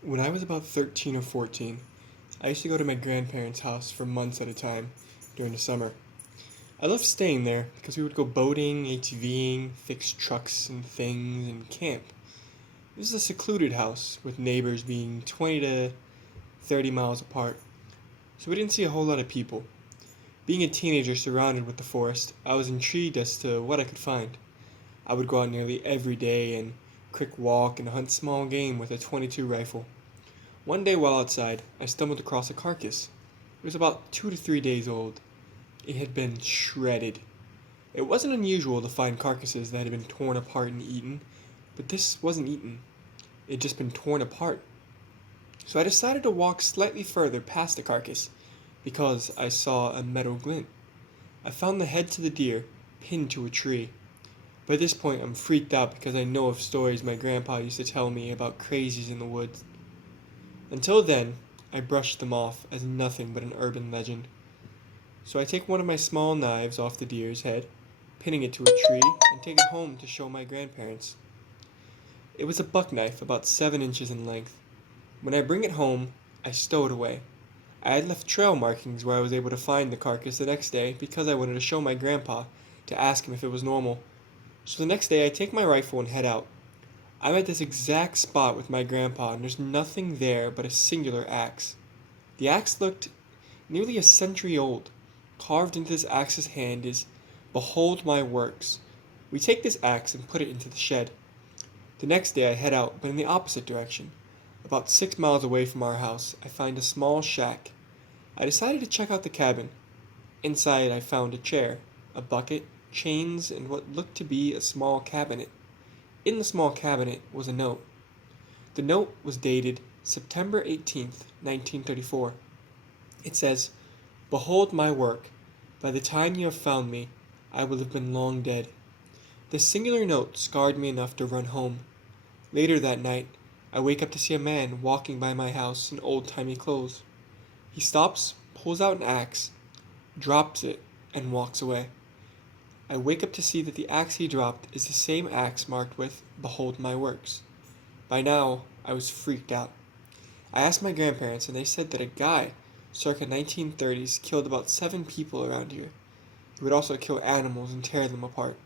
When I was about 13 or 14, I used to go to my grandparents' house for months at a time during the summer. I loved staying there because we would go boating, ATVing, fix trucks and things, and camp. This is a secluded house with neighbors being 20 to 30 miles apart, so we didn't see a whole lot of people. Being a teenager surrounded with the forest, I was intrigued as to what I could find. I would go out nearly every day and quick walk and hunt small game with a 22 rifle. One day while outside, I stumbled across a carcass. It was about 2 to 3 days old. It had been shredded. It wasn't unusual to find carcasses that had been torn apart and eaten, but this wasn't eaten. It had just been torn apart. So I decided to walk slightly further past the carcass because I saw a metal glint. I found the head to the deer pinned to a tree. By this point, I'm freaked out because I know of stories my grandpa used to tell me about crazies in the woods. Until then, I brushed them off as nothing but an urban legend. So I take one of my small knives off the deer's head, pinning it to a tree, and take it home to show my grandparents. It was a buck knife about 7 inches in length. When I bring it home, I stow it away. I had left trail markings where I was able to find the carcass the next day because I wanted to show my grandpa to ask him if it was normal. So the next day I take my rifle and head out. I'm at this exact spot with my grandpa and there's nothing there but a singular axe. The axe looked nearly a century old. Carved into this axe's hand is "Behold my works." We take this axe and put it into the shed. The next day I head out, but in the opposite direction. About 6 miles away from our house, I find a small shack. I decided to check out the cabin. Inside I found a chair, a bucket, chains, and what looked to be a small cabinet. In the small cabinet was a note. The note was dated September 18th, 1934. It says, "Behold my work. By the time you have found me, I will have been long dead." This singular note scarred me enough to run home. Later that night, I wake up to see a man walking by my house in old-timey clothes. He stops, pulls out an axe, drops it, and walks away. I wake up to see that the axe he dropped is the same axe marked with "Behold my works." By now, I was freaked out. I asked my grandparents and they said that a guy, circa 1930s, killed about 7 people around here. He would also kill animals and tear them apart.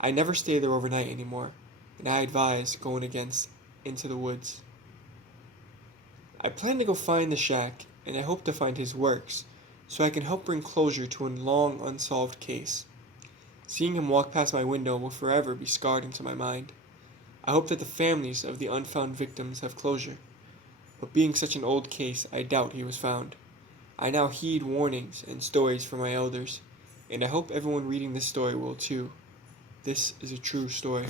I never stay there overnight anymore, and I advise going against into the woods. I plan to go find the shack, and I hope to find his works, so I can help bring closure to a long unsolved case. Seeing him walk past my window will forever be scarred into my mind. I hope that the families of the unfound victims have closure, but being such an old case, I doubt he was found. I now heed warnings and stories from my elders, and I hope everyone reading this story will too. This is a true story.